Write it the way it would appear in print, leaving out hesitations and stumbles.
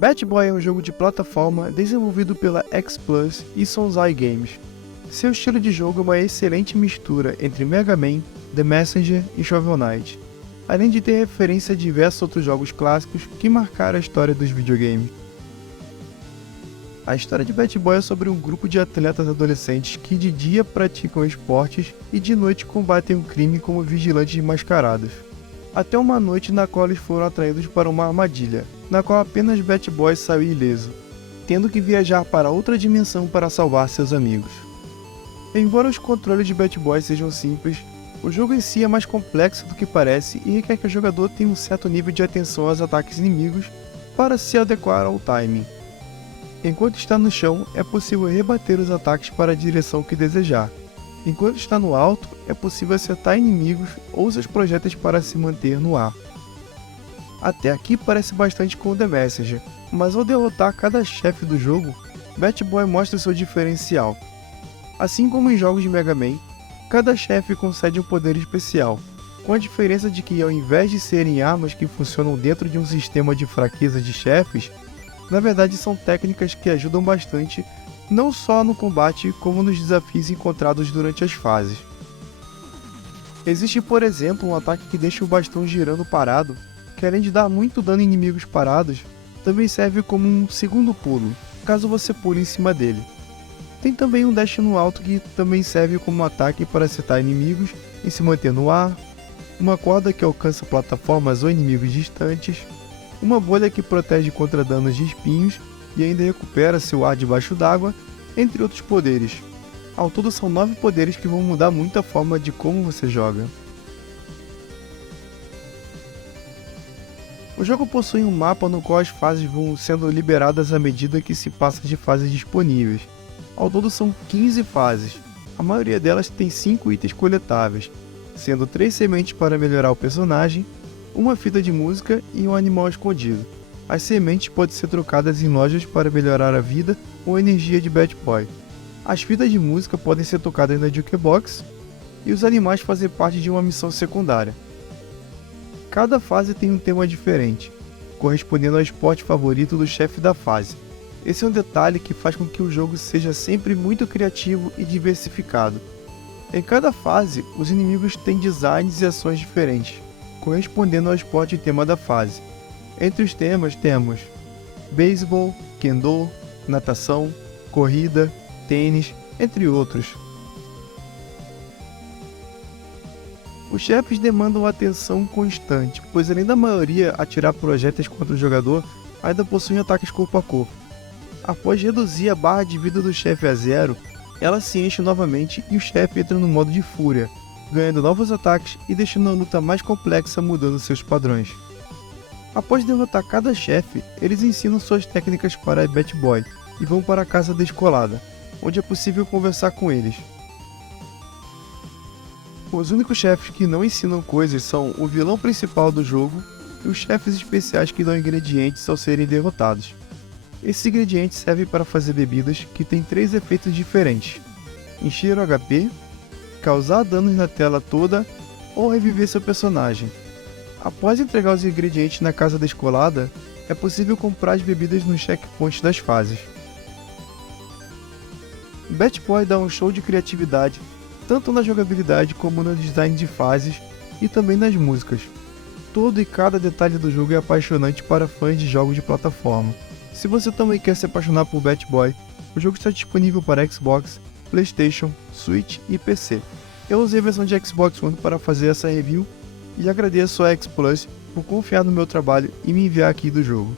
Bat Boy é um jogo de plataforma desenvolvido pela X Plus e Sonzai Games. Seu estilo de jogo é uma excelente mistura entre Mega Man, The Messenger e Shovel Knight, além de ter referência a diversos outros jogos clássicos que marcaram a história dos videogames. A história de Bat Boy é sobre um grupo de atletas adolescentes que de dia praticam esportes e de noite combatem o crime como vigilantes mascarados. Até uma noite na qual eles foram atraídos para uma armadilha, na qual apenas Bat Boy saiu ileso, tendo que viajar para outra dimensão para salvar seus amigos. Embora os controles de Bat Boy sejam simples, o jogo em si é mais complexo do que parece e requer que o jogador tenha um certo nível de atenção aos ataques inimigos para se adequar ao timing. Enquanto está no chão, é possível rebater os ataques para a direção que desejar. Enquanto está no alto, é possível acertar inimigos ou seus projéteis para se manter no ar. Até aqui parece bastante com o The Messenger, mas ao derrotar cada chefe do jogo, Bat Boy mostra seu diferencial. Assim como em jogos de Mega Man, cada chefe concede um poder especial, com a diferença de que ao invés de serem armas que funcionam dentro de um sistema de fraqueza de chefes, na verdade são técnicas que ajudam bastante não só no combate como nos desafios encontrados durante as fases. Existe, por exemplo, um ataque que deixa o bastão girando parado, que além de dar muito dano em inimigos parados, também serve como um segundo pulo, caso você pule em cima dele. Tem também um dash no alto que também serve como ataque para acertar inimigos e se manter no ar, uma corda que alcança plataformas ou inimigos distantes, uma bolha que protege contra danos de espinhos e ainda recupera seu ar debaixo d'água, entre outros poderes. Ao todo são 9 poderes que vão mudar muito a forma de como você joga. O jogo possui um mapa no qual as fases vão sendo liberadas à medida que se passa de fases disponíveis. Ao todo são 15 fases, a maioria delas tem 5 itens coletáveis, sendo 3 sementes para melhorar o personagem, uma fita de música e um animal escondido. As sementes podem ser trocadas em lojas para melhorar a vida ou a energia de Bat Boy. As fitas de música podem ser tocadas na Jukebox e os animais fazem parte de uma missão secundária. Cada fase tem um tema diferente, correspondendo ao esporte favorito do chefe da fase. Esse é um detalhe que faz com que o jogo seja sempre muito criativo e diversificado. Em cada fase, os inimigos têm designs e ações diferentes, correspondendo ao esporte e tema da fase. Entre os temas temos beisebol, kendo, natação, corrida, tênis, entre outros. Os chefes demandam atenção constante, pois além da maioria atirar projéteis contra o jogador, ainda possuem ataques corpo a corpo. Após reduzir a barra de vida do chefe a 0, ela se enche novamente e o chefe entra no modo de fúria, ganhando novos ataques e deixando a luta mais complexa mudando seus padrões. Após derrotar cada chefe, eles ensinam suas técnicas para Bat Boy e vão para a casa descolada, onde é possível conversar com eles. Os únicos chefes que não ensinam coisas são o vilão principal do jogo e os chefes especiais que dão ingredientes ao serem derrotados. Esses ingredientes servem para fazer bebidas que têm 3 efeitos diferentes: encher o HP, causar danos na tela toda ou reviver seu personagem. Após entregar os ingredientes na casa descolada, é possível comprar as bebidas nos checkpoints das fases. Bat Boy dá um show de criatividade, tanto na jogabilidade como no design de fases e também nas músicas. Todo e cada detalhe do jogo é apaixonante para fãs de jogos de plataforma. Se você também quer se apaixonar por Bat Boy, o jogo está disponível para Xbox, PlayStation, Switch e PC. Eu usei a versão de Xbox One para fazer essa review e agradeço a X Plus por confiar no meu trabalho e me enviar aqui do jogo.